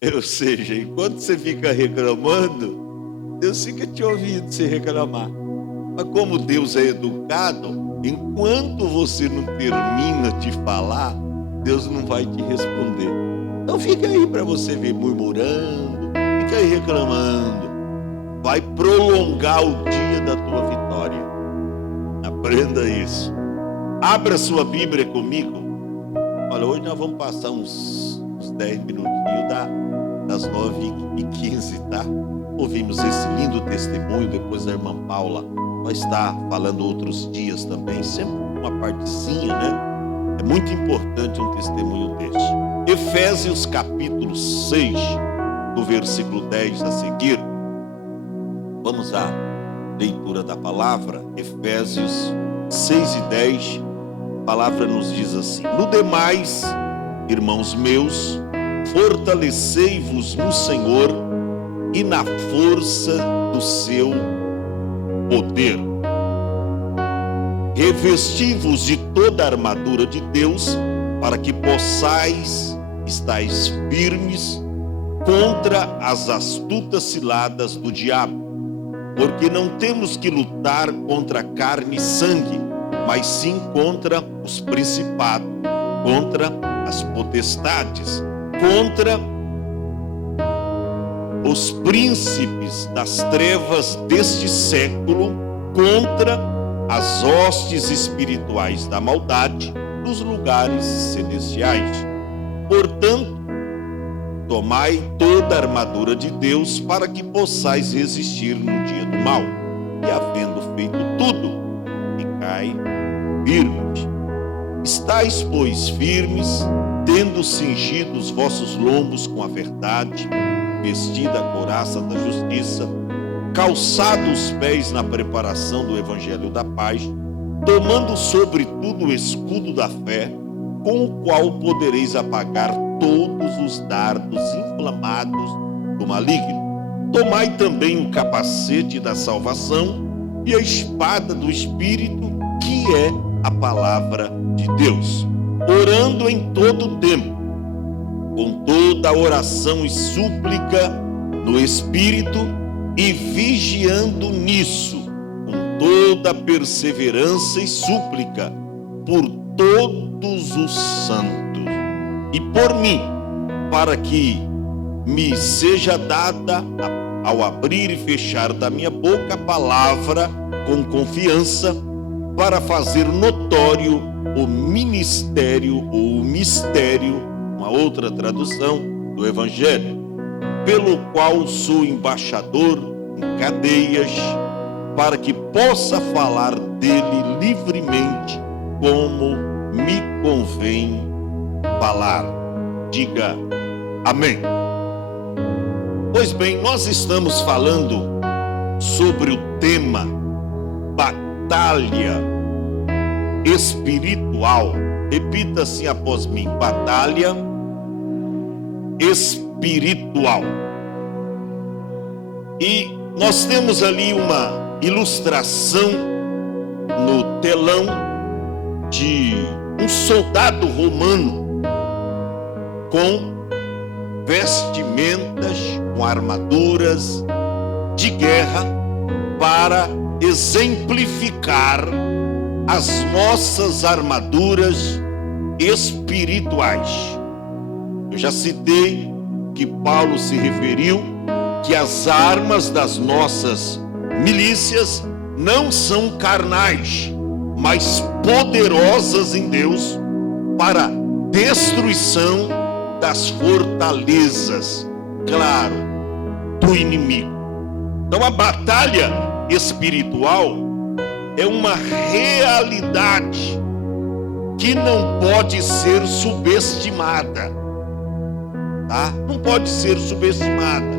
Ou seja, enquanto você fica reclamando, Deus fica te ouvindo você reclamar. Mas como Deus é educado, enquanto você não termina de falar, Deus não vai te responder. Então fica aí para você ver murmurando, fica aí reclamando. Vai prolongar o dia da tua vitória. Aprenda isso. Abra sua Bíblia comigo. Olha, hoje nós vamos passar uns 10 minutinhos das 9h15, tá? Ouvimos esse lindo testemunho, depois a irmã Paula vai estar falando outros dias também, sempre uma partezinha, né? É muito importante um testemunho deste. Efésios capítulo 6, do versículo 10 a seguir. Vamos à leitura da palavra. Efésios 6 e 10, a palavra nos diz assim: no demais, irmãos meus, fortalecei-vos no Senhor e na força do seu poder. Revesti-vos de toda a armadura de Deus, para que possais estar firmes contra as astutas ciladas do diabo. Porque não temos que lutar contra carne e sangue, mas sim contra os principados, contra as potestades, contra os príncipes das trevas deste século, contra as hostes espirituais da maldade nos lugares celestiais. Portanto, tomai toda a armadura de Deus para que possais resistir no dia do mal, e havendo feito tudo, ficai firmes. Estais, pois, firmes, tendo cingido os vossos lombos com a verdade, vestida a couraça da justiça, calçado os pés na preparação do evangelho da paz, tomando sobretudo o escudo da fé, com o qual podereis apagar todos os dardos inflamados do maligno. Tomai também o capacete da salvação e a espada do Espírito, que é a palavra de Deus, orando em todo o tempo, com toda oração e súplica no Espírito, e vigiando nisso, com toda perseverança e súplica, por todos os santos, e por mim, para que me seja dada, ao abrir e fechar da minha boca, a palavra com confiança, para fazer notório o ministério ou o mistério, uma outra tradução do Evangelho, pelo qual sou embaixador em cadeias, para que possa falar dele livremente, como me convém falar. Diga amém. Pois bem, nós estamos falando sobre o tema batalha espiritual. Repita assim após mim: batalha espiritual. E nós temos ali uma ilustração no telão de um soldado romano com vestimentas, com armaduras de guerra, para exemplificar as nossas armaduras espirituais. Eu já citei que Paulo se referiu que as armas das nossas milícias não são carnais, mas poderosas em Deus para destruição das fortalezas, claro, do inimigo. Então a batalha espiritual é uma realidade que não pode ser subestimada, tá? Não pode ser subestimada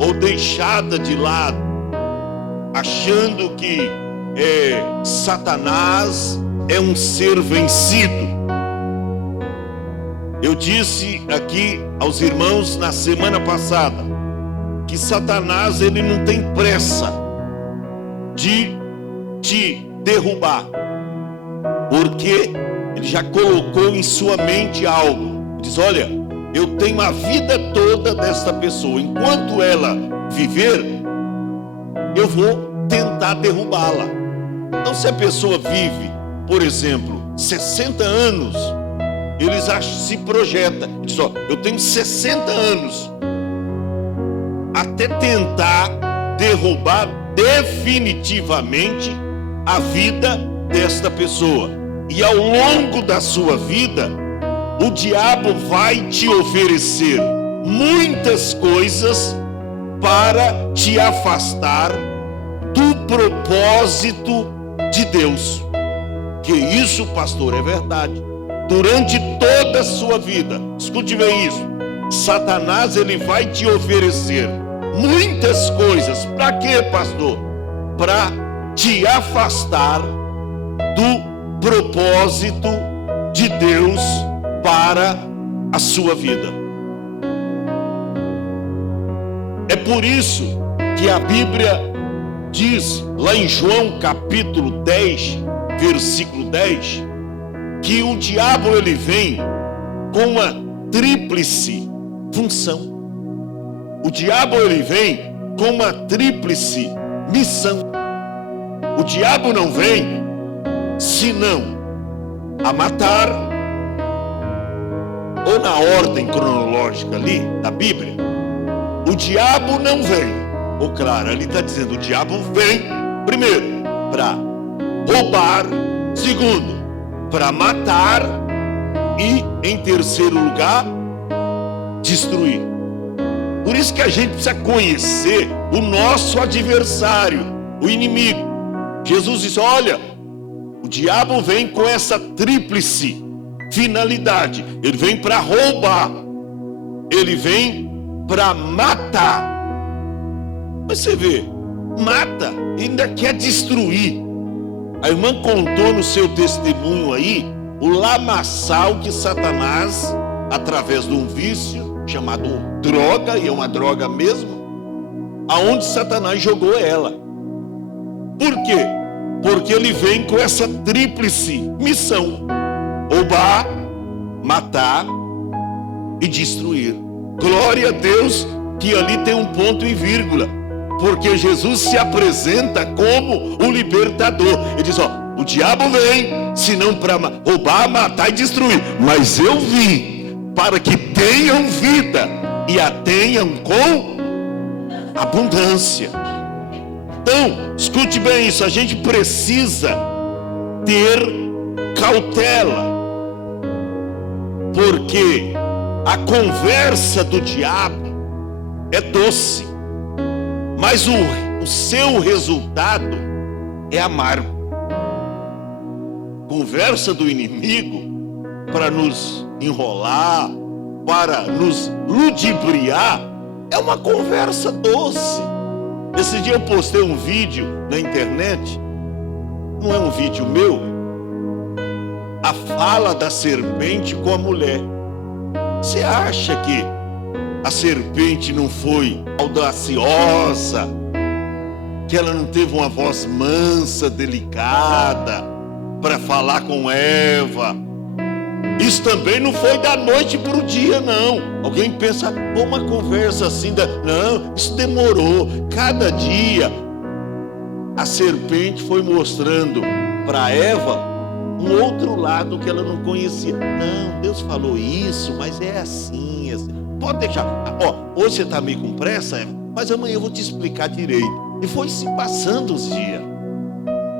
ou deixada de lado, achando que Satanás é um ser vencido. Eu disse aqui aos irmãos na semana passada que Satanás, ele não tem pressa de te derrubar, porque ele já colocou em sua mente algo. Ele diz: olha, eu tenho a vida toda desta pessoa. Enquanto ela viver, eu vou tentar derrubá-la. Então, se a pessoa vive, por exemplo, 60 anos, eles se projetam, diz, ó, eu tenho 60 anos, até tentar derrubar definitivamente a vida desta pessoa. E ao longo da sua vida, o diabo vai te oferecer muitas coisas para te afastar do propósito de Deus. Que isso, pastor, é verdade. Durante toda a sua vida, escute bem isso, Satanás, ele vai te oferecer muitas coisas. Para quê, pastor? Para te afastar do propósito de Deus para a sua vida. É por isso que a Bíblia diz lá em João capítulo 10, versículo 10, que o diabo ele vem com uma tríplice função. O diabo ele vem com uma tríplice missão. O diabo não vem senão a matar, ou na ordem cronológica ali da Bíblia, o diabo não vem, ou claro, ele está dizendo, o diabo vem primeiro para roubar, segundo para matar e em terceiro lugar destruir. Por isso que a gente precisa conhecer o nosso adversário, o inimigo. Jesus disse, olha, o diabo vem com essa tríplice finalidade. Ele vem para roubar, ele vem para matar. Mas você vê, mata, ainda quer destruir. A irmã contou no seu testemunho aí o lamaçal que Satanás, através de um vício chamado droga, e é uma droga mesmo, aonde Satanás jogou ela. Por quê? Porque ele vem com essa tríplice missão: roubar, matar e destruir. Glória a Deus que ali tem um ponto e vírgula, porque Jesus se apresenta como o libertador. Ele diz, ó, o diabo vem senão para roubar, matar e destruir, mas eu vim para que tenham vida e a tenham com abundância. Então, escute bem isso, a gente precisa ter cautela, porque a conversa do diabo é doce, mas o seu resultado é amargo. Conversa do inimigo para nos enrolar, para nos ludibriar, é uma conversa doce. Esse dia eu postei um vídeo na internet, não é um vídeo meu, a fala da serpente com a mulher. Você acha que a serpente não foi audaciosa, que ela não teve uma voz mansa, delicada para falar com Eva? Isso também não foi da noite para o dia, não. Alguém pensa, pô, uma conversa assim, não, isso demorou. Cada dia a serpente foi mostrando para Eva um outro lado que ela não conhecia. Não, Deus falou isso, mas é assim, assim. Pode deixar. Ó, hoje você está meio com pressa, Eva, mas amanhã eu vou te explicar direito. E foi se passando os dias.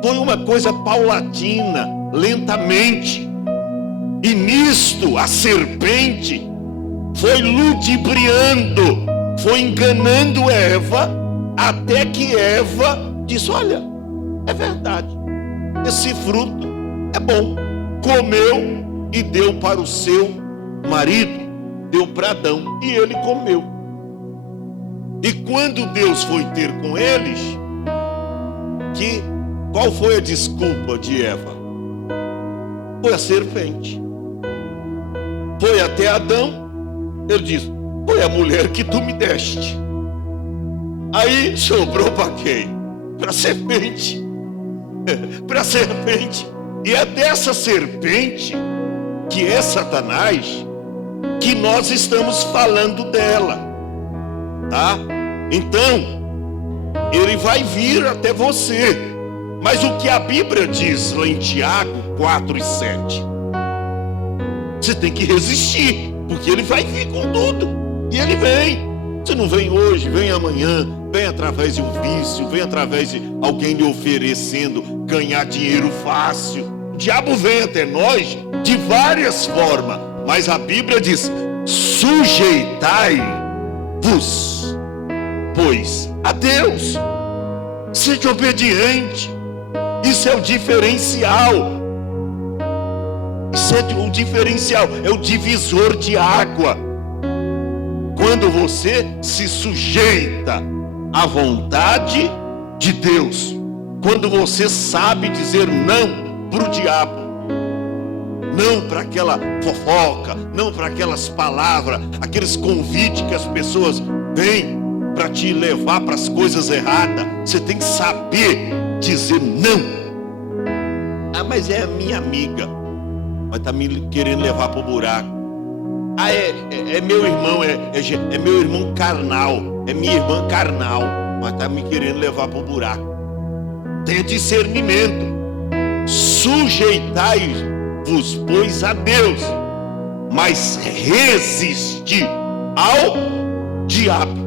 Foi uma coisa paulatina, lentamente. E nisto a serpente foi ludibriando, foi enganando Eva, até que Eva disse, olha, é verdade, esse fruto é bom. Comeu e deu para o seu marido, deu para Adão, e ele comeu. E quando Deus foi ter com eles, qual foi a desculpa de Eva? Foi a serpente. Foi até Adão, ele diz, foi a mulher que tu me deste. Aí sobrou para quem? Para a serpente. Para a serpente. E é dessa serpente que é Satanás que nós estamos falando dela, tá? Então, ele vai vir até você. Mas o que a Bíblia diz lá em Tiago 4:7, você tem que resistir, porque ele vai vir com tudo. E ele vem. Você não vem hoje, vem amanhã, vem através de um vício, vem através de alguém lhe oferecendo ganhar dinheiro fácil. O diabo vem até nós de várias formas, mas a Bíblia diz: sujeitai-vos, pois, a Deus. Seja obediente. Isso é o diferencial. Isso é o diferencial, é o divisor de água. Quando você se sujeita à vontade de Deus, quando você sabe dizer não para o diabo, não para aquela fofoca, não para aquelas palavras, aqueles convites que as pessoas vêm para te levar para as coisas erradas, você tem que saber dizer não. Ah, mas é a minha amiga, mas está me querendo levar para o buraco. Ah, é meu irmão, é meu irmão carnal, é minha irmã carnal, mas está me querendo levar para o buraco. Tenha discernimento. Sujeitai-vos, pois, a Deus, mas resisti ao diabo,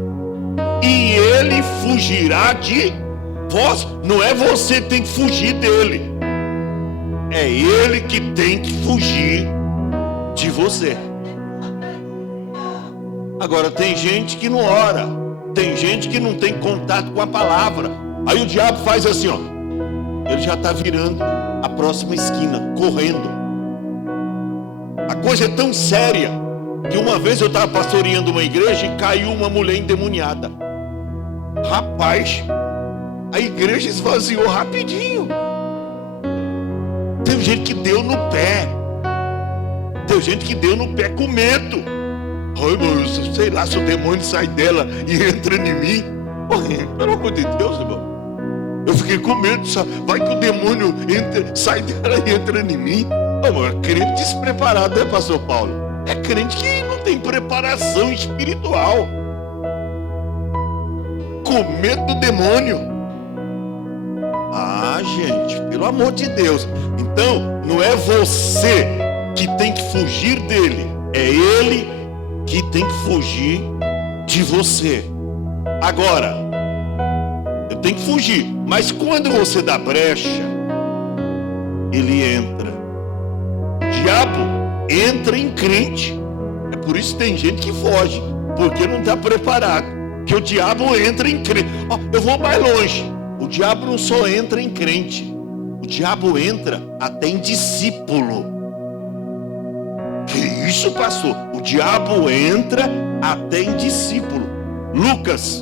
e ele fugirá de vós. Não é você que tem que fugir dele, é ele que tem que fugir de você. Agora, tem gente que não ora, tem gente que não tem contato com a palavra. Aí o diabo faz assim, ó, ele já está virando a próxima esquina, correndo. A coisa é tão séria que uma vez eu estava pastoreando uma igreja e caiu uma mulher endemoniada. Rapaz, a igreja esvaziou rapidinho. Tem gente que deu no pé. Tem gente que deu no pé com medo. Ai, meu, sei lá se o demônio sai dela e entra em mim. Ai, pelo amor de Deus, irmão. Eu fiquei com medo, sabe? Vai que o demônio sai dela e entra em mim. Oh, mas é crente despreparado, né, pastor Paulo? É crente que não tem preparação espiritual. Com medo do demônio. Ah, gente, pelo amor de Deus. Então, não é você que tem que fugir dele, é ele que tem que fugir de você. Agora, eu tenho que fugir, mas quando você dá brecha, ele entra. O diabo entra em crente. É por isso que tem gente que foge, porque não está preparado. Que o diabo entra em crente. Oh, eu vou mais longe. O diabo não só entra em crente, o diabo entra até em discípulo. Que isso, pastor? O diabo entra até em discípulo. Lucas,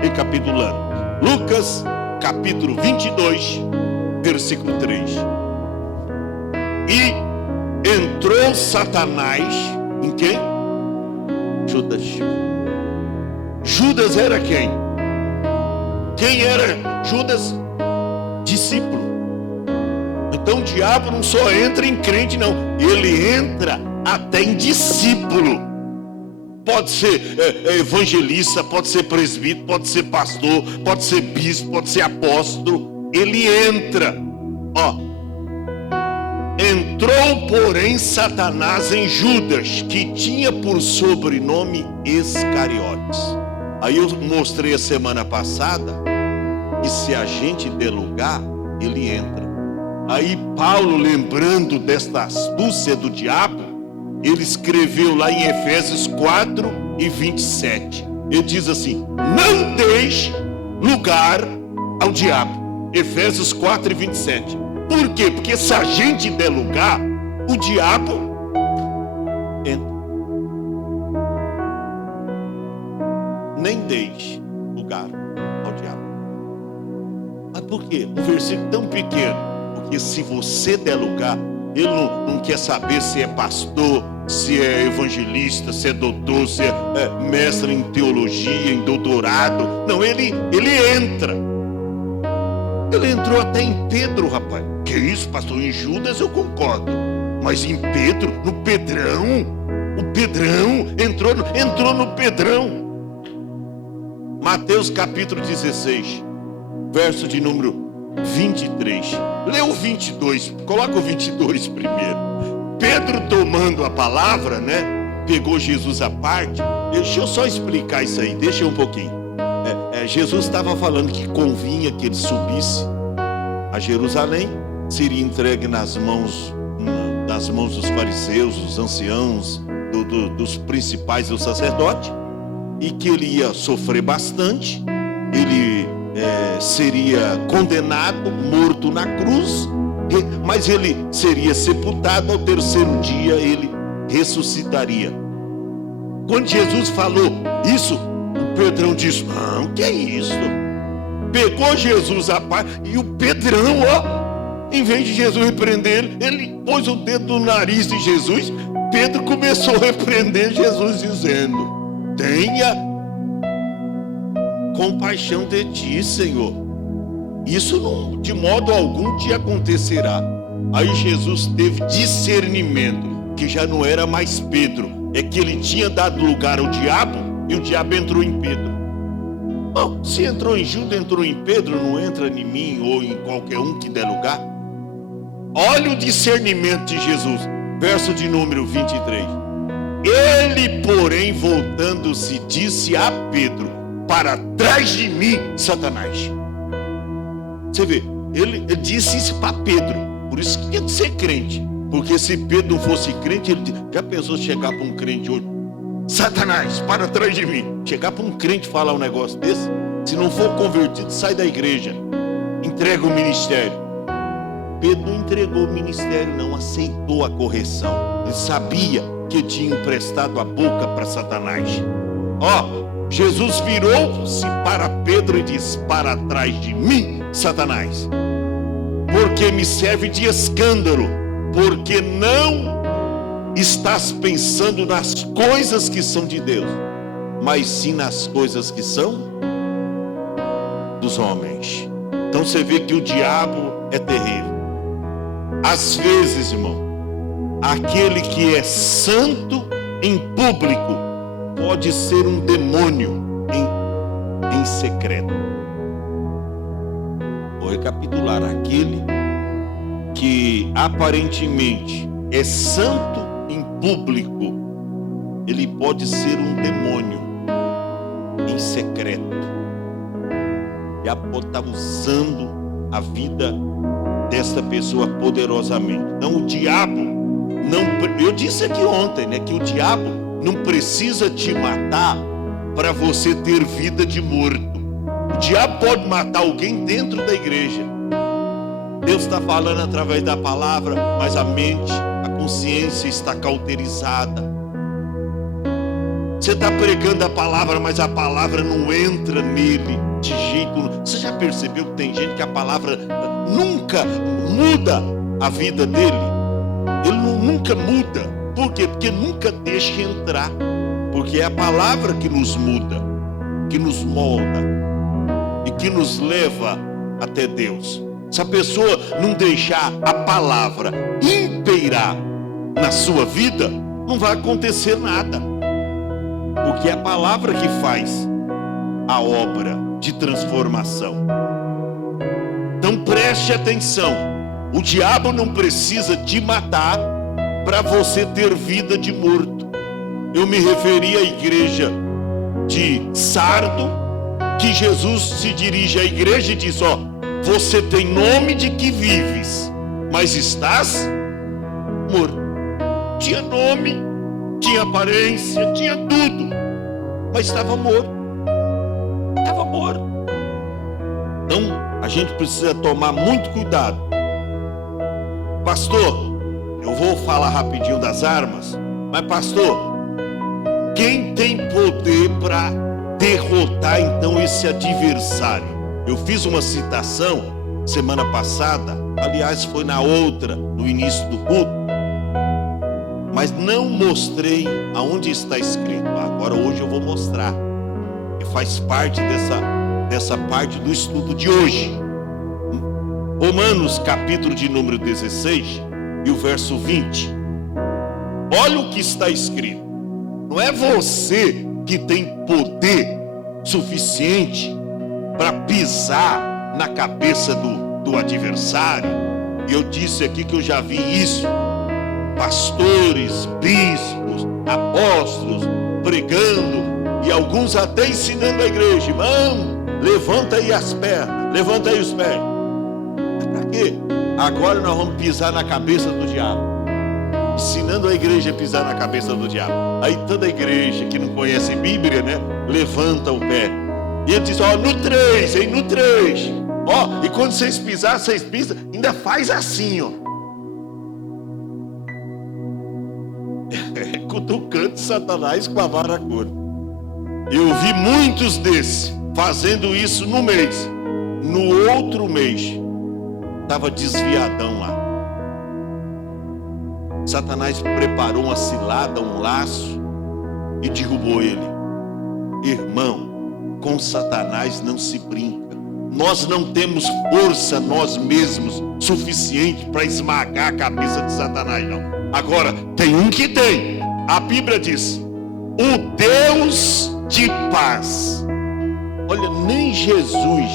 recapitulando, Lucas capítulo 22, versículo 3. E entrou Satanás em quem? Judas. Judas era quem? Quem era Judas? Discípulo. Então o diabo não só entra em crente, não. Ele entra até em discípulo. Pode ser evangelista, pode ser presbítero, pode ser pastor, pode ser bispo, pode ser apóstolo. Ele entra. Ó. Entrou, porém, Satanás em Judas, que tinha por sobrenome Iscariotes. Aí eu mostrei a semana passada que se a gente der lugar, ele entra. Aí Paulo, lembrando desta astúcia do diabo, ele escreveu lá em Efésios 4:27. Ele diz assim: não deixe lugar ao diabo. Efésios 4:27. Por quê? Porque se a gente der lugar, o diabo entra. Nem deixe lugar ao diabo. Mas por quê? Um versículo tão pequeno. Porque se você der lugar, ele não quer saber se é pastor, se é evangelista, se é doutor, se é mestre em teologia, em doutorado. Não, ele entra. Ele entrou até em Pedro, rapaz. Que isso, pastor? Em Judas eu concordo. Mas em Pedro, no Pedrão, O Pedrão entrou no Pedrão. Mateus capítulo 16, verso de número 23. Lê o 22, coloca o 22 primeiro. Pedro tomando a palavra, né? Pegou Jesus à parte. Deixa eu só explicar isso aí, deixa um pouquinho. Jesus estava falando que convinha que ele subisse a Jerusalém, seria entregue nas mãos dos fariseus, dos anciãos, dos principais do sacerdote, e que ele ia sofrer bastante, ele seria condenado, morto na cruz, mas ele seria sepultado, ao terceiro dia ele ressuscitaria. Quando Jesus falou isso, o Pedrão disse: não, que é isso? Pegou Jesus à parte, e o Pedrão, em vez de Jesus repreender ele pôs o dedo no nariz de Jesus. Pedro começou a repreender Jesus, dizendo: tenha compaixão de ti, Senhor, isso não, de modo algum te acontecerá. Aí Jesus teve discernimento, que já não era mais Pedro, é que ele tinha dado lugar ao diabo, e o diabo entrou em Pedro. Bom, se entrou em Judas, entrou em Pedro, não entra em mim ou em qualquer um que der lugar. Olha o discernimento de Jesus, verso de número 23. Ele, porém, voltando-se, disse a Pedro: para trás de mim, Satanás. Você vê, ele disse isso para Pedro. Por isso que tinha que ser crente. Porque se Pedro não fosse crente, ele já pensou chegar para um crente hoje: Satanás, para trás de mim. Chegar para um crente falar um negócio desse, se não for convertido, sai da igreja, entrega o ministério. Pedro não entregou o ministério, não, aceitou a correção. Ele sabia que tinha emprestado a boca para Satanás. Jesus virou-se para Pedro e disse: para trás de mim, Satanás, porque me serve de escândalo, porque não estás pensando nas coisas que são de Deus, mas sim nas coisas que são dos homens. Então você vê que o diabo é terrível. Às vezes, irmão, aquele que é santo em público pode ser um demônio em secreto. Vou recapitular: aquele que aparentemente é santo em público, ele pode ser um demônio em secreto. E a pode estar usando a vida desta pessoa poderosamente. Então o diabo não, eu disse aqui ontem, né, que o diabo não precisa te matar para você ter vida de morto. O diabo pode matar alguém dentro da igreja. Deus está falando através da palavra, mas a mente, a consciência está cauterizada. Você está pregando a palavra, mas a palavra não entra nele de jeito nenhum. Você já percebeu que tem gente que a palavra nunca muda a vida dele? Ele nunca muda. Por quê? Porque nunca deixa entrar. Porque é a palavra que nos muda, que nos molda e que nos leva até Deus. Se a pessoa não deixar a palavra impeirar na sua vida, não vai acontecer nada. Porque é a palavra que faz a obra de transformação. Então preste atenção: o diabo não precisa te matar para você ter vida de morto. Eu me referi à igreja de Sardo, que Jesus se dirige à igreja e diz: você tem nome de que vives, mas estás morto. Tinha nome, tinha aparência, tinha tudo, mas estava morto. Estava morto. Então a gente precisa tomar muito cuidado. Pastor, eu vou falar rapidinho das armas, mas pastor, quem tem poder para derrotar então esse adversário? Eu fiz uma citação semana passada, aliás foi na outra, no início do culto, mas não mostrei aonde está escrito. Agora hoje eu vou mostrar, que faz parte dessa parte do estudo de hoje. Romanos capítulo de número 16 e o verso 20. Olha o que está escrito: Não é você que tem poder suficiente para pisar na cabeça do adversário. E eu disse aqui que eu já vi isso. Pastores, bispos, apóstolos pregando e alguns até ensinando a igreja: irmão, levanta aí as pernas, levanta aí os pés. Para quê? Agora nós vamos pisar na cabeça do diabo. Ensinando a igreja a pisar na cabeça do diabo. Aí toda a igreja que não conhece Bíblia, né, levanta o pé. E ele diz: ó, no 3, hein, no 3. Ó, e quando vocês pisar, vocês pisam, ainda faz assim, ó. Cutucando Satanás com a vara curta. Eu vi muitos desses fazendo isso no mês. No outro mês, estava desviadão lá. Satanás preparou uma cilada, um laço e derrubou ele. Irmão, com Satanás não se brinca. Nós não temos força nós mesmos suficiente para esmagar a cabeça de Satanás, não. Agora, tem um que tem. A Bíblia diz: o Deus de paz. Olha, nem Jesus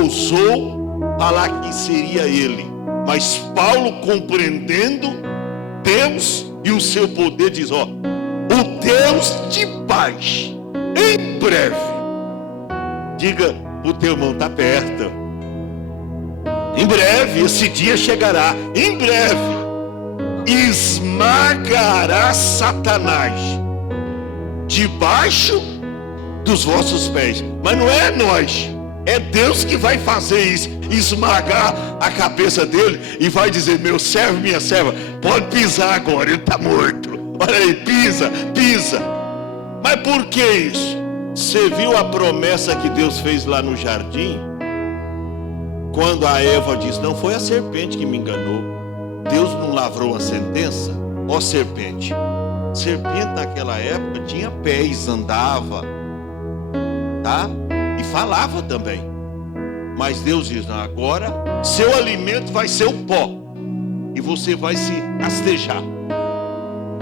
ousou falar que seria ele. Mas Paulo, compreendendo Deus e o seu poder, diz: ó, o Deus de paz, em breve. Diga o teu irmão: está perto. Em breve, esse dia chegará. Em breve esmagará Satanás debaixo dos vossos pés. Mas não é nós, é Deus que vai fazer isso, esmagar a cabeça dele e vai dizer: meu servo, minha serva, pode pisar agora, ele está morto. Olha aí, pisa, pisa. Mas por que isso? Você viu a promessa que Deus fez lá no jardim? Quando a Eva disse: não foi a serpente que me enganou. Deus não lavrou a sentença? Ó serpente. Serpente naquela época tinha pés, andava, tá? E falava também. Mas Deus diz: não, agora seu alimento vai ser o pó. E você vai se rastejar.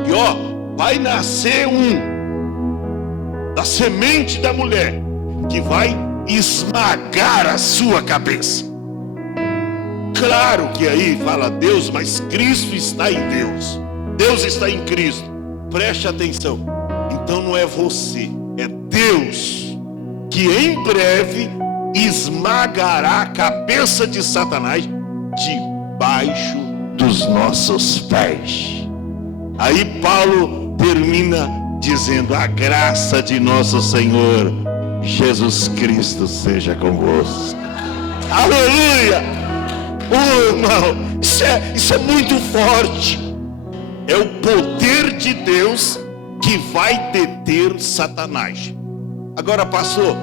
E ó, vai nascer da semente da mulher, que vai esmagar a sua cabeça. Claro que aí fala Deus, mas Cristo está em Deus. Deus está em Cristo. Preste atenção. Então não é você, é Deus que em breve esmagará a cabeça de Satanás debaixo dos nossos pés. Aí Paulo termina dizendo: a graça de nosso Senhor Jesus Cristo seja convosco. Aleluia! Irmão, isso é muito forte. É o poder de Deus que vai deter Satanás. Agora, pastor,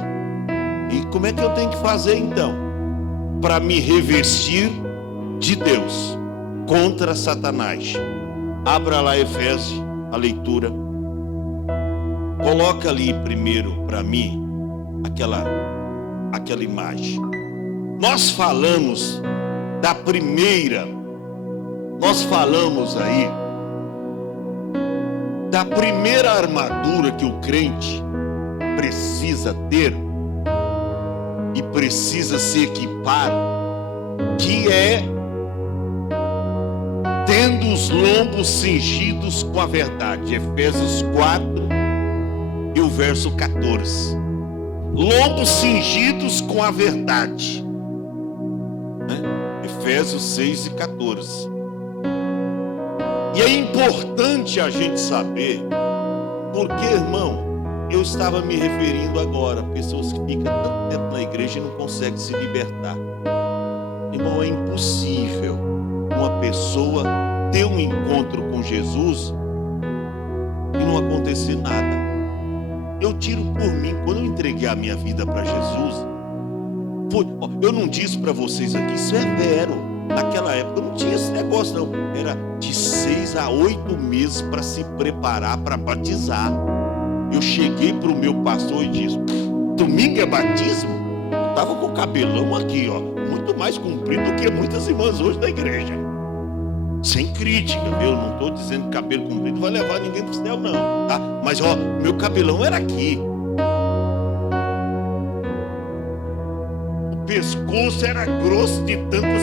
e como é que eu tenho que fazer então para me revestir de Deus contra Satanás? Abra lá Efésios, a leitura. Coloca ali primeiro para mim aquela imagem. Nós falamos da primeira, nós falamos aí da primeira armadura que o crente precisa ter e precisa se equipar, que é tendo os lombos cingidos com a verdade. Efésios 4 e o verso 14. Lombos cingidos com a verdade. Efésios 6 e 14. E é importante a gente saber, porque, irmão, eu estava me referindo agora a pessoas que ficam tanto tempo na igreja e não conseguem se libertar. Irmão, é impossível uma pessoa ter um encontro com Jesus e não acontecer nada. Eu tiro por mim, quando eu entreguei a minha vida para Jesus, eu não disse para vocês aqui, isso é vero. Naquela época não tinha esse negócio não. Era de 6 a 8 meses para se preparar para batizar. Eu cheguei para o meu pastor e disse: domingo é batismo? Eu estava com o cabelão aqui, ó, muito mais comprido do que muitas irmãs hoje da igreja. Sem crítica, viu? Eu não estou dizendo que cabelo comprido vai levar ninguém para o céu, não, tá? Mas, ó, meu cabelão era aqui. O pescoço era grosso de tantas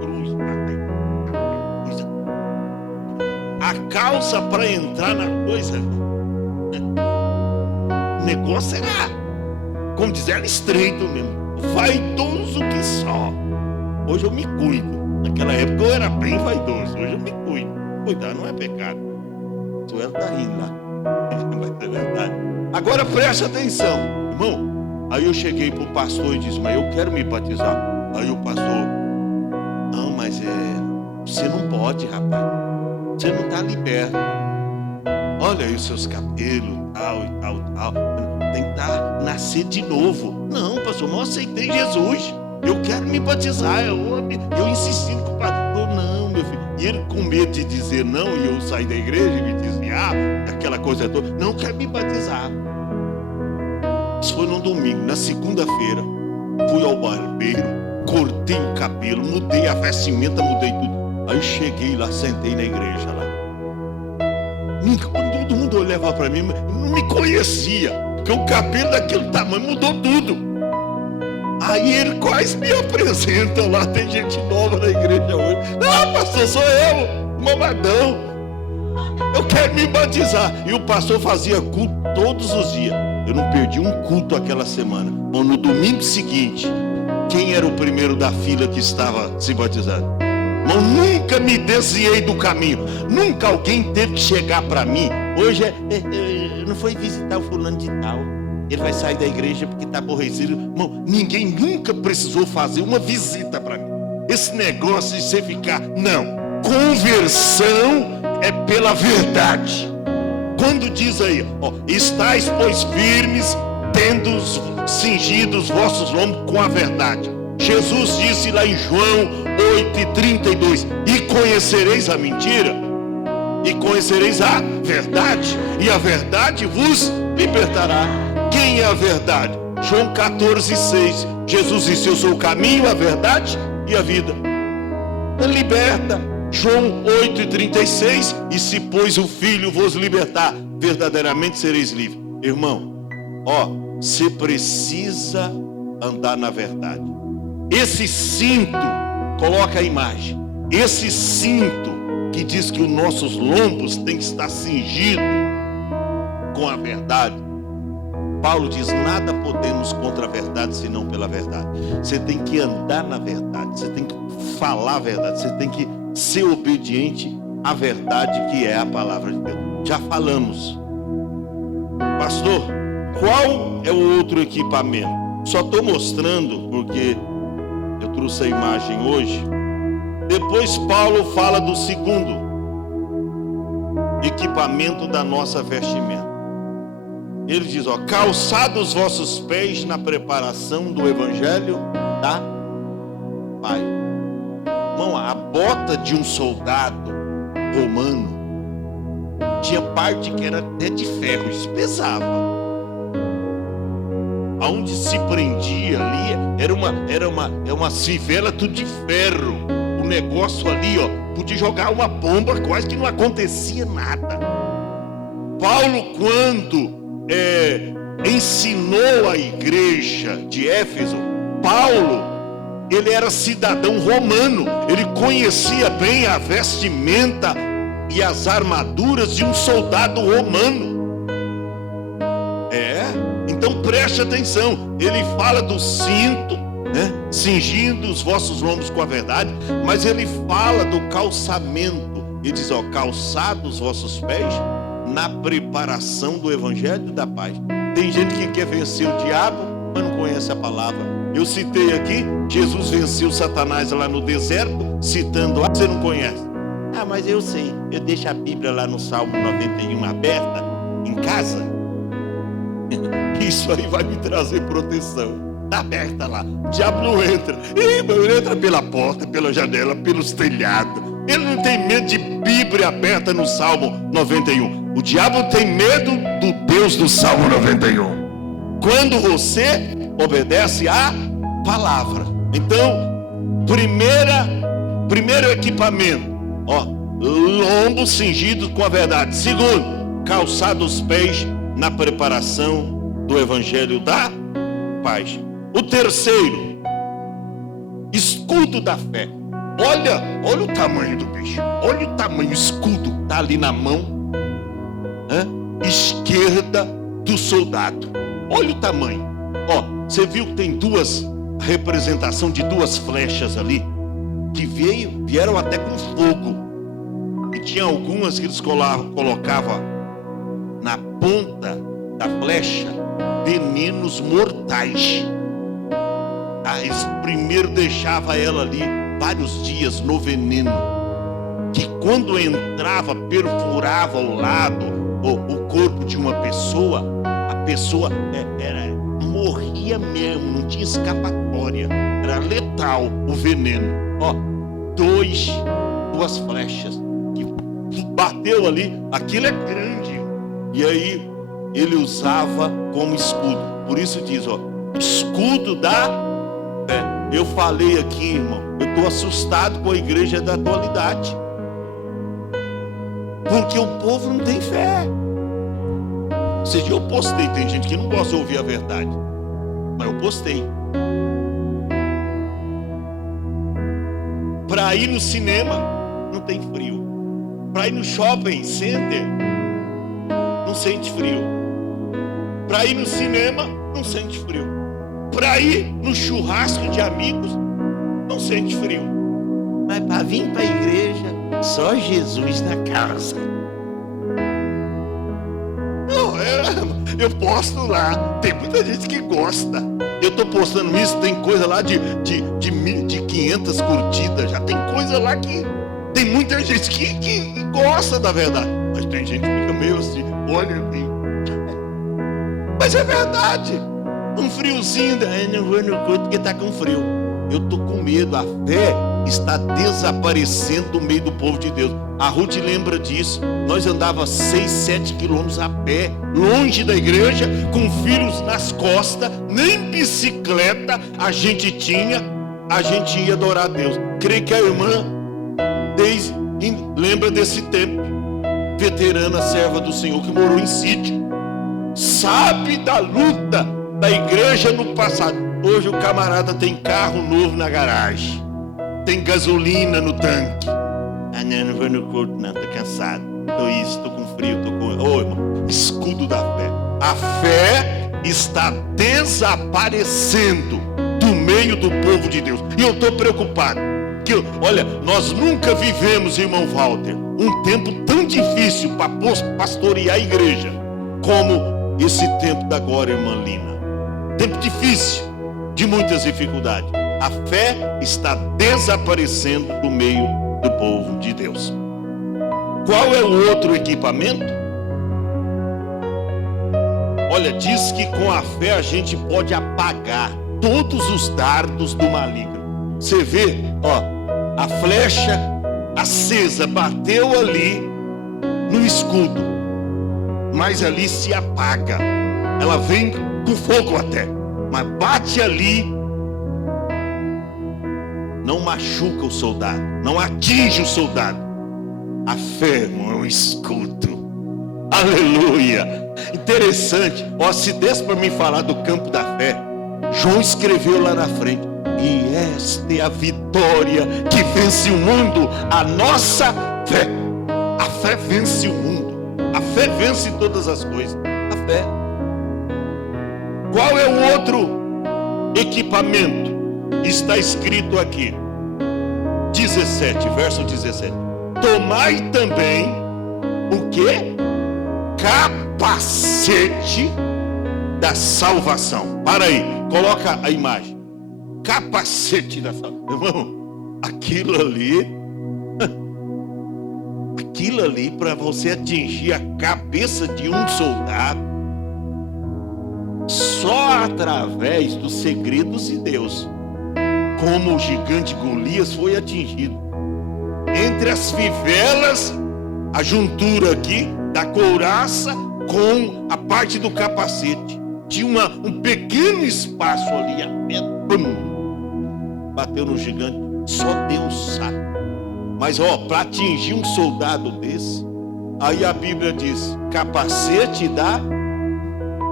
cruzes. A calça para entrar na coisa, o negócio era, como dizer, era estreito mesmo. Vaidoso que só. Hoje eu me cuido. Naquela época eu era bem vaidoso. Hoje eu me cuido. Cuidar não é pecado. Tu ela tá rindo lá. Mas é verdade. Agora preste atenção, irmão. Aí eu cheguei pro pastor e disse: mas eu quero me batizar. Aí o pastor: não, mas você não pode, rapaz. Você não tá liberto. Olha aí os seus cabelos, tal e tal e tal. Tem que nascer de novo. Não, pastor, não aceitei Jesus. Eu quero me batizar. Eu insistindo com o pastor: não, meu filho. E ele com medo de dizer não, e eu sair da igreja e me desviar, aquela coisa toda. Não, eu quero me batizar. Isso foi num domingo. Na segunda-feira, fui ao barbeiro, cortei o cabelo, mudei a vestimenta, mudei tudo. Aí eu cheguei lá, sentei na igreja lá. Todo mundo olhava para mim, não me conhecia, porque o cabelo daquele tamanho mudou tudo. Aí ele quase me apresenta lá, tem gente nova na igreja hoje. Não, pastor, sou eu, mamadão. Eu quero me batizar. E o pastor fazia culto todos os dias. Eu não perdi um culto aquela semana. Bom, no domingo seguinte, quem era o primeiro da fila que estava se batizando? Mas nunca me desviei do caminho. Nunca alguém teve que chegar para mim. Hoje não foi visitar o fulano de tal. Ele vai sair da igreja porque está aborrecido. Irmão, ninguém nunca precisou fazer uma visita para mim. Esse negócio de você ficar... Não. Conversão é pela verdade. Quando diz aí, ó, estáis, pois, firmes, tendo cingido os vossos lombos com a verdade. Jesus disse lá em João 8:32: e conhecereis a mentira, e conhecereis a verdade, e a verdade vos libertará. Quem é a verdade? João 14:6. Jesus disse: eu sou o caminho, a verdade e a vida. Liberta. João 8:36. E se pois o Filho vos libertar, verdadeiramente sereis livres. Irmão, ó, você precisa andar na verdade. Esse cinto, coloca a imagem, esse cinto que diz que os nossos lombos têm que estar cingidos com a verdade. Paulo diz: nada podemos contra a verdade senão pela verdade. Você tem que andar na verdade, você tem que falar a verdade, você tem que ser obediente à verdade que é a palavra de Deus. Já falamos. Pastor, qual é o outro equipamento? Só estou mostrando porque eu trouxe a imagem hoje. Depois Paulo fala do segundo equipamento da nossa vestimenta. Ele diz: ó, calçados os vossos pés na preparação do evangelho da paz. Irmão, a bota de um soldado romano tinha parte que era até de ferro, isso pesava. Aonde se prendia ali era uma fivela tudo de ferro. O negócio ali, ó, podia jogar uma bomba, quase que não acontecia nada. Paulo, quando ensinou a igreja de Éfeso, Paulo, ele era cidadão romano, ele conhecia bem a vestimenta e as armaduras de um soldado romano. Então preste atenção, ele fala do cinto, né, cingindo os vossos lombos com a verdade, mas ele fala do calçamento. Ele diz: ó, calçados os vossos pés na preparação do evangelho da paz. Tem gente que quer vencer o diabo, mas não conhece a palavra. Eu citei aqui, Jesus venceu Satanás lá no deserto, citando, você não conhece? Ah, mas eu sei, eu deixo a Bíblia lá no Salmo 91 aberta, em casa. Isso aí vai me trazer proteção. Está aberta lá, o diabo não entra. Ele entra pela porta, pela janela, pelos telhados. Ele não tem medo de Bíblia aberta no Salmo 91. O diabo tem medo do Deus do Salmo 91. Quando você obedece à palavra. Então, primeira Primeiro equipamento, lombo cingido com a verdade. Segundo, calçar os pés na preparação do evangelho da paz. O terceiro, escudo da fé. Olha o tamanho do bicho. Olha o tamanho, o escudo está ali na mão esquerda do soldado. Olha o tamanho. Você viu que tem representação de duas flechas ali, que vieram até com fogo. E tinha algumas que eles colocavam na ponta da flecha venenos mortais. Eles primeiro deixava ela ali vários dias no veneno, que quando entrava, perfurava o lado, o corpo de uma pessoa, a pessoa morria mesmo, não tinha escapatória, era letal o veneno. Duas flechas que bateu ali, aquilo é grande, e aí ele usava como escudo. Por isso diz, escudo da fé. Eu falei aqui, irmão, eu estou assustado com a igreja da atualidade, porque o povo não tem fé. Esse dia eu postei, tem gente que não gosta de ouvir a verdade, mas eu postei. Para ir no cinema, não tem frio. Para ir no shopping center, não sente frio. Para ir no cinema, não sente frio. Para ir no churrasco de amigos, não sente frio. Mas para vir para a igreja, só Jesus na casa. Eu posto lá, tem muita gente que gosta. Eu estou postando isso, tem coisa lá de 500 curtidas. Já tem coisa lá que tem muita gente que gosta da verdade. Mas tem gente que fica meio assim, olha assim. Mas é verdade. Um friozinho, não vou no culto porque está com frio. Eu estou com medo, a fé está desaparecendo do meio do povo de Deus. A Ruth lembra disso. Nós andávamos 6, 7 quilômetros a pé, longe da igreja, com filhos nas costas, nem bicicleta a gente tinha, a gente ia adorar a Deus. Creio que a irmã lembra desse tempo, veterana, serva do Senhor, que morou em sítio, sabe da luta da igreja no passado. Hoje o camarada tem carro novo na garagem, tem gasolina no tanque. Não vou no culto não, tô cansado, tô com frio, irmão, escudo da fé. A fé está desaparecendo do meio do povo de Deus, e eu estou preocupado, porque, olha, nós nunca vivemos, irmão Walter, um tempo tão difícil para pastorear a igreja, como esse tempo da agora, irmã Lina. Tempo difícil, de muitas dificuldades. A fé está desaparecendo do meio do povo de Deus. Qual é o outro equipamento? Olha, diz que com a fé a gente pode apagar todos os dardos do maligno. Você vê, a flecha acesa bateu ali no escudo, mas ali se apaga. Ela vem com fogo até, mas bate ali, não machuca o soldado, não atinge o soldado. A fé, irmão, é um escudo. Aleluia. Interessante. Se desse para mim falar do campo da fé, João escreveu lá na frente: e esta é a vitória que vence o mundo, a nossa fé. A fé vence o mundo, a fé vence todas as coisas. A fé. Qual é o outro equipamento? Está escrito aqui, 17, verso 17. Tomai também o quê? Capacete da salvação. Para aí, coloca a imagem. Capacete da salvação. Irmão, aquilo ali para você atingir a cabeça de um soldado, só através dos segredos de Deus, como o gigante Golias foi atingido. Entre as fivelas, a juntura aqui da couraça com a parte do capacete, tinha um pequeno espaço ali, bateu no gigante, Só Deus sabe. Mas para atingir um soldado desse, aí a Bíblia diz: capacete da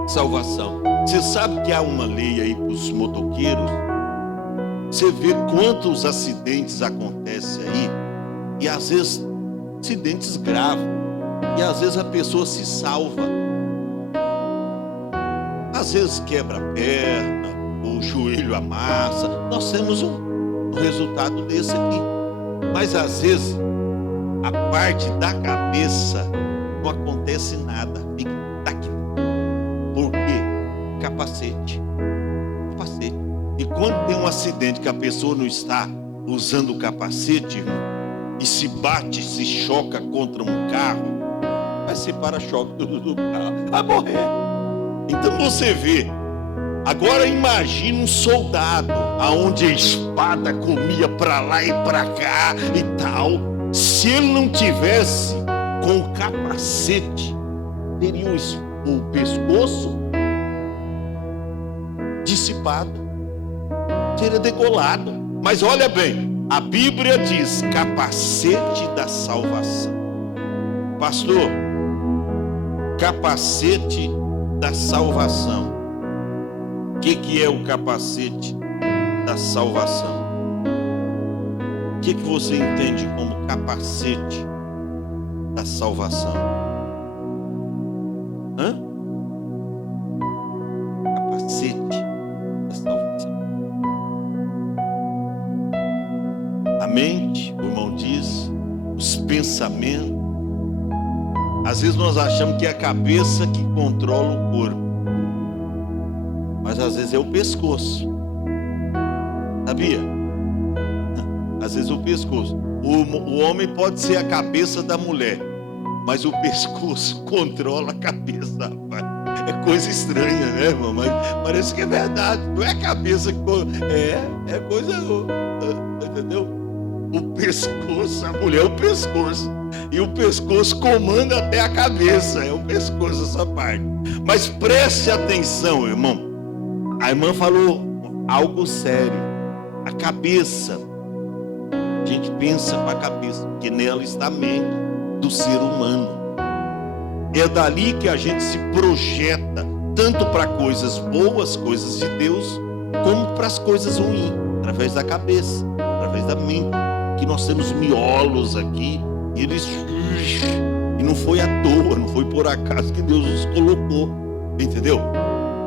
salvação. Você sabe que há uma lei aí para os motoqueiros? Você vê quantos acidentes acontecem aí, e às vezes acidentes graves, e às vezes a pessoa se salva. Às vezes quebra a perna, o joelho amassa. Nós temos um resultado desse aqui. Mas às vezes a parte da cabeça não acontece nada, fica daqui. Por quê? Capacete. E quando tem um acidente que a pessoa não está usando o capacete, irmão, e se bate, se choca contra um carro, vai ser para-choque do carro, vai morrer. Então você vê. Agora imagine um soldado aonde a espada comia para lá e para cá e tal. Se ele não tivesse com o capacete, teria o pescoço dissipado, teria degolado. Mas olha bem, a Bíblia diz capacete da salvação. Pastor, capacete da salvação. O que é o capacete da salvação? O que você entende como capacete da salvação? Capacete da salvação. A mente, o irmão diz, os pensamentos. Às vezes nós achamos que é a cabeça que controla o corpo, mas às vezes é o pescoço. Sabia? Às vezes o pescoço. O homem pode ser a cabeça da mulher, mas o pescoço controla a cabeça, rapaz. É coisa estranha, né, irmão? Mas parece que é verdade. Não é a cabeça que é coisa, entendeu? O pescoço, a mulher é o pescoço. E o pescoço comanda até a cabeça. É o pescoço essa parte. Mas preste atenção, irmão. A irmã falou algo sério. A cabeça. A gente pensa com a cabeça, porque nela está a mente do ser humano. É dali que a gente se projeta, tanto para coisas boas, coisas de Deus, como para as coisas ruins, através da cabeça, através da mente. Que nós temos miolos aqui, e não foi à toa, não foi por acaso que Deus os colocou, entendeu?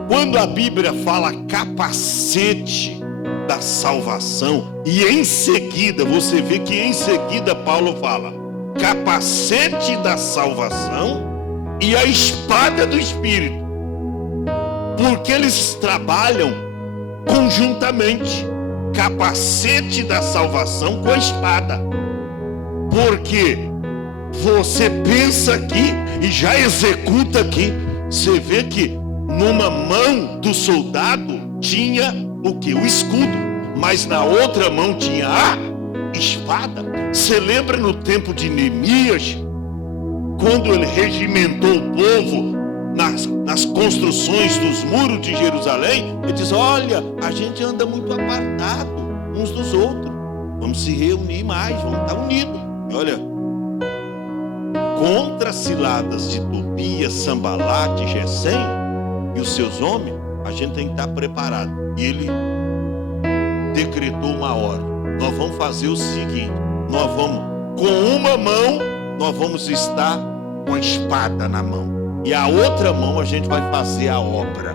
Quando a Bíblia fala capacete da salvação, e em seguida, você vê que em seguida Paulo fala capacete da salvação e a espada do Espírito, porque eles trabalham conjuntamente. Capacete da salvação com a espada, porque você pensa aqui e já executa aqui. Você vê que numa mão do soldado tinha o que? O escudo, mas na outra mão tinha a espada. Você lembra no tempo de Neemias, quando ele regimentou o povo nas construções dos muros de Jerusalém? Ele diz: olha, a gente anda muito apartado uns dos outros, vamos se reunir mais, vamos estar unidos. E olha, contra as ciladas de Tobias, Sambalate e Gesem e os seus homens, a gente tem que estar preparado. E ele decretou uma ordem: nós vamos fazer o seguinte, nós vamos, com uma mão, nós vamos estar com a espada na mão, e a outra mão a gente vai fazer a obra,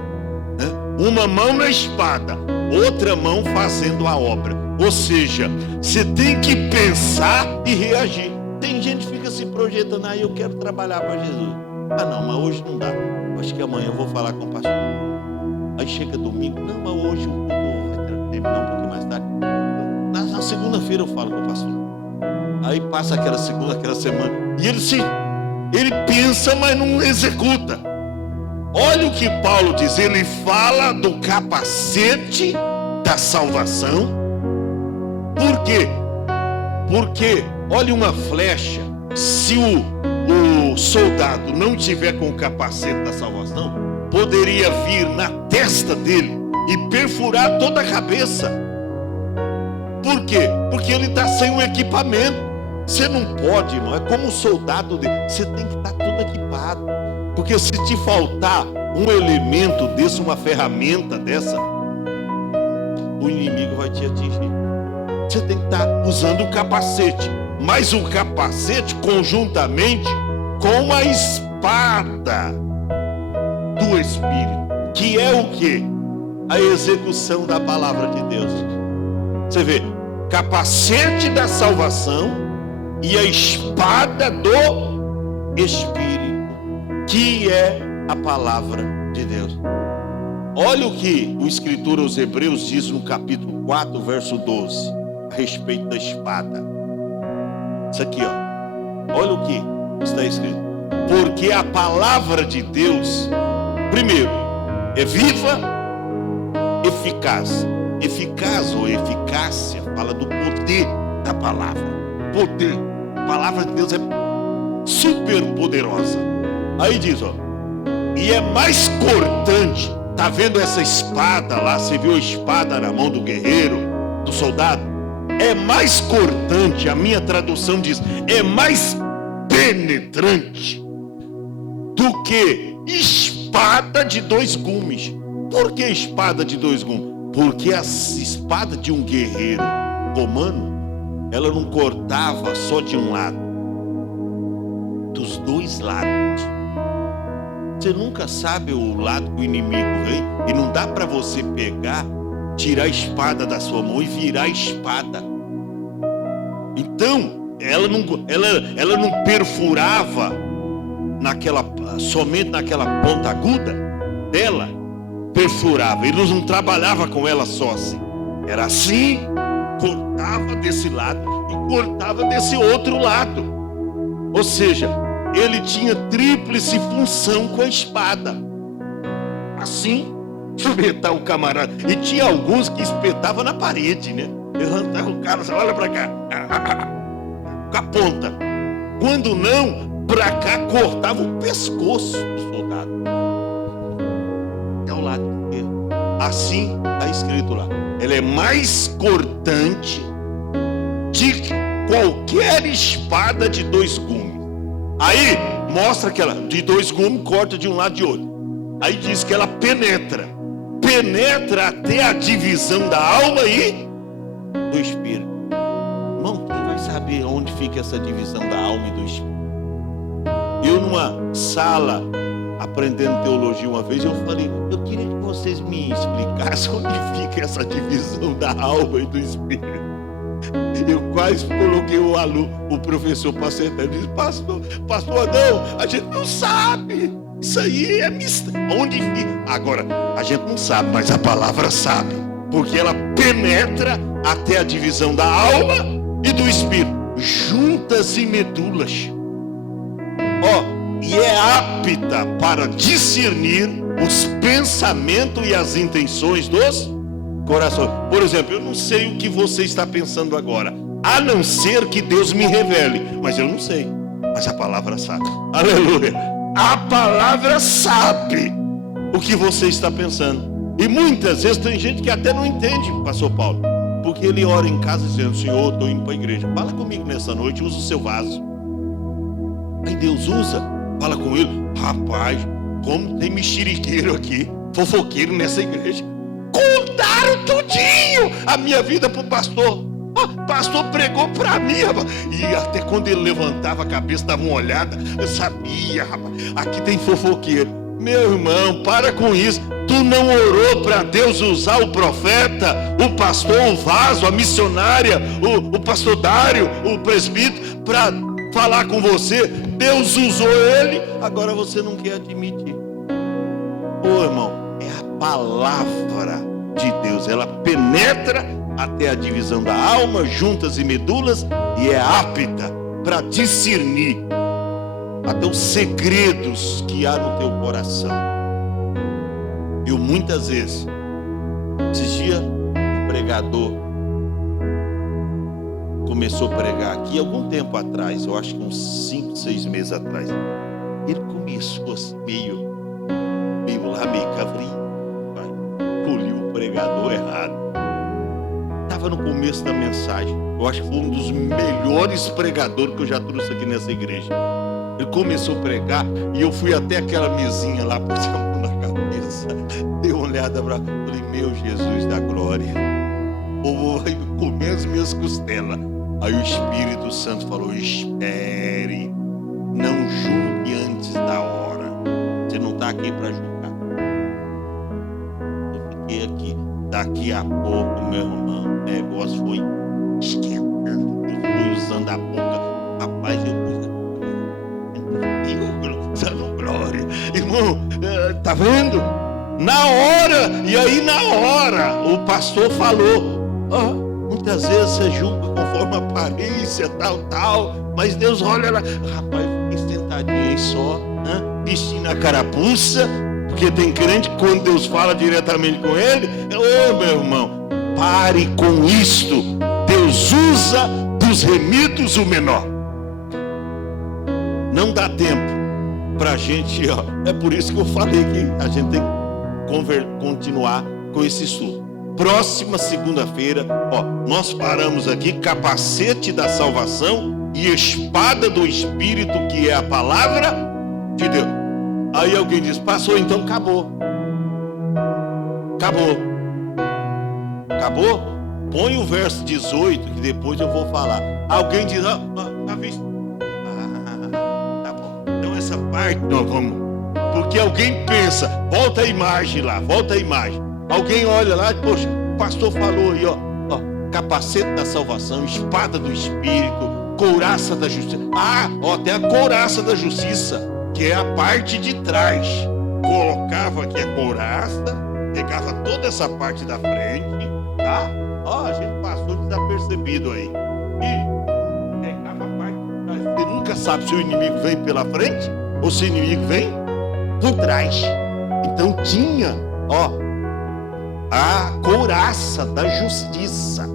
né? Uma mão na espada, outra mão fazendo a obra. Ou seja, você tem que pensar e reagir. Tem gente que fica se projetando: aí eu quero trabalhar para Jesus. Ah não, mas hoje não dá, acho que amanhã eu vou falar com o pastor. Aí chega domingo: não, mas hoje o culto vai terminar um pouquinho mais tarde. Na segunda-feira eu falo com o pastor. Aí passa aquela segunda, aquela semana, e ele pensa, mas não executa. Olha o que Paulo diz. Ele fala do capacete da salvação. Por quê? Porque, olha, uma flecha, se o soldado não tiver com o capacete da salvação, poderia vir na testa dele e perfurar toda a cabeça. Por quê? Porque ele está sem o equipamento. Você não pode, irmão, é como um soldado dele. Você tem que estar tudo equipado. Porque se te faltar um elemento desse, uma ferramenta dessa, o inimigo vai te atingir. Você tem que estar usando o capacete. Mas o capacete conjuntamente com a espada do Espírito. Que é o quê? A execução da palavra de Deus. Você vê, capacete da salvação e a espada do Espírito, que é a palavra de Deus. Olha o que o escritor aos Hebreus diz no capítulo 4, verso 12, a respeito da espada. Isso aqui, ó. Olha o que está escrito. Porque a palavra de Deus, primeiro, é viva, eficaz. Eficaz ou eficácia fala do poder da palavra. Poder. A palavra de Deus é super poderosa. Aí diz, ó. E é mais cortante. Tá vendo essa espada lá? Você viu a espada na mão do guerreiro, do soldado? É mais cortante. A minha tradução diz, é mais penetrante do que espada de dois gumes. Por que espada de dois gumes? Porque a espada de um guerreiro romano, ela não cortava só de um lado, dos dois lados. Você nunca sabe o lado que o inimigo vem, e não dá para você pegar, tirar a espada da sua mão e virar a espada. Então, ela não perfurava somente naquela ponta aguda dela, perfurava. Eles não trabalhavam com ela só assim. Era assim, cortava desse lado e cortava desse outro lado. Ou seja, ele tinha tríplice função com a espada. Assim, espetar o camarada. E tinha alguns que espetavam na parede, né? Levantava o cara, você olha pra cá, com a ponta. Quando não, pra cá cortava o pescoço do soldado. É o lado esquerdo. Assim está escrito lá. Ela é mais cortante de qualquer espada de dois gumes. Aí mostra que ela de dois gumes corta de um lado e de outro. Aí diz que ela penetra até a divisão da alma e do espírito. Irmão, quem vai saber onde fica essa divisão da alma e do espírito? Eu numa sala aprendendo teologia uma vez, eu falei, eu queria que vocês me explicassem onde fica essa divisão da alma e do espírito. Eu quase coloquei o professor para sentar e disse, pastor, não, a gente não sabe. Isso aí é mistério. Onde fica? Agora, a gente não sabe, mas a palavra sabe. Porque ela penetra até a divisão da alma e do espírito. Juntas e medulas. E é apta para discernir os pensamentos e as intenções dos corações. Por exemplo, eu não sei o que você está pensando agora, a não ser que Deus me revele. Mas eu não sei, mas a palavra sabe. Aleluia. A palavra sabe o que você está pensando. E muitas vezes tem gente que até não entende, pastor Paulo, porque ele ora em casa dizendo, Senhor, estou indo para a igreja, fala comigo nessa noite, usa o seu vaso. Aí Deus usa, fala com ele. Rapaz, como tem mexeriqueiro aqui, fofoqueiro nessa igreja. Contaram tudinho a minha vida para o pastor. Pastor pregou para mim, rapaz. E até quando ele levantava a cabeça, dava uma olhada, eu sabia, rapaz, aqui tem fofoqueiro. Meu irmão, para com isso. Tu não orou para Deus usar o profeta, o pastor, o vaso, a missionária, o pastor Dário, o presbítero, para falar com você? Deus usou ele, agora você não quer admitir. Irmão, é a palavra de Deus. Ela penetra até a divisão da alma, juntas e medulas, e é apta para discernir até os segredos que há no teu coração. Eu muitas vezes, esses dias, um pregador começou a pregar aqui algum tempo atrás, eu acho que uns 5, 6 meses atrás. Ele começou assim, meio cavrinho, escolheu o pregador errado. Estava estava no começo da mensagem. Eu acho que foi um dos melhores pregadores que eu já trouxe aqui nessa igreja. Ele começou a pregar e eu fui até aquela mesinha lá, pus a mão na cabeça, dei uma olhada para, falei, meu Jesus da glória, o povo vai comer as minhas costelas. Aí o Espírito Santo falou, espere, não julgue antes da hora. Você não está aqui para julgar. Eu fiquei aqui. Daqui a pouco, meu irmão, o negócio foi esquentando. Eu fui usando a boca. Rapaz, usando glória. Irmão, tá vendo? Na hora, e aí na hora, o pastor falou, muitas vezes você julga conforme a aparência, tal, mas Deus olha lá. Rapaz, fiquei sentadinho aí só, vestindo a carapuça, porque tem crente que quando Deus fala diretamente com ele, meu irmão, pare com isto. Deus usa dos remidos o menor. Não dá tempo pra gente, é por isso que eu falei que a gente tem que continuar com esse estudo. Próxima segunda-feira, nós paramos aqui, capacete da salvação e espada do Espírito, que é a palavra de Deus. Aí alguém diz, passou, então acabou. Põe o verso 18, que depois eu vou falar. Alguém diz, tá visto? Tá bom. Então essa parte nós vamos, porque alguém pensa, volta a imagem lá, Alguém olha lá, poxa, o pastor falou aí, capacete da salvação, espada do Espírito, couraça da justiça. Tem a couraça da justiça, que é a parte de trás. Colocava aqui a couraça, pegava toda essa parte da frente, tá? A gente passou desapercebido aí. E pegava a parte de trás. Você nunca sabe se o inimigo vem pela frente ou se o inimigo vem por trás. Então tinha, a couraça da justiça.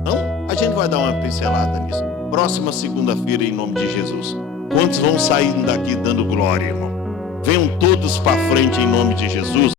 Então, a gente vai dar uma pincelada nisso. Próxima segunda-feira, em nome de Jesus. Quantos vão sair daqui dando glória, irmão? Venham todos para frente em nome de Jesus.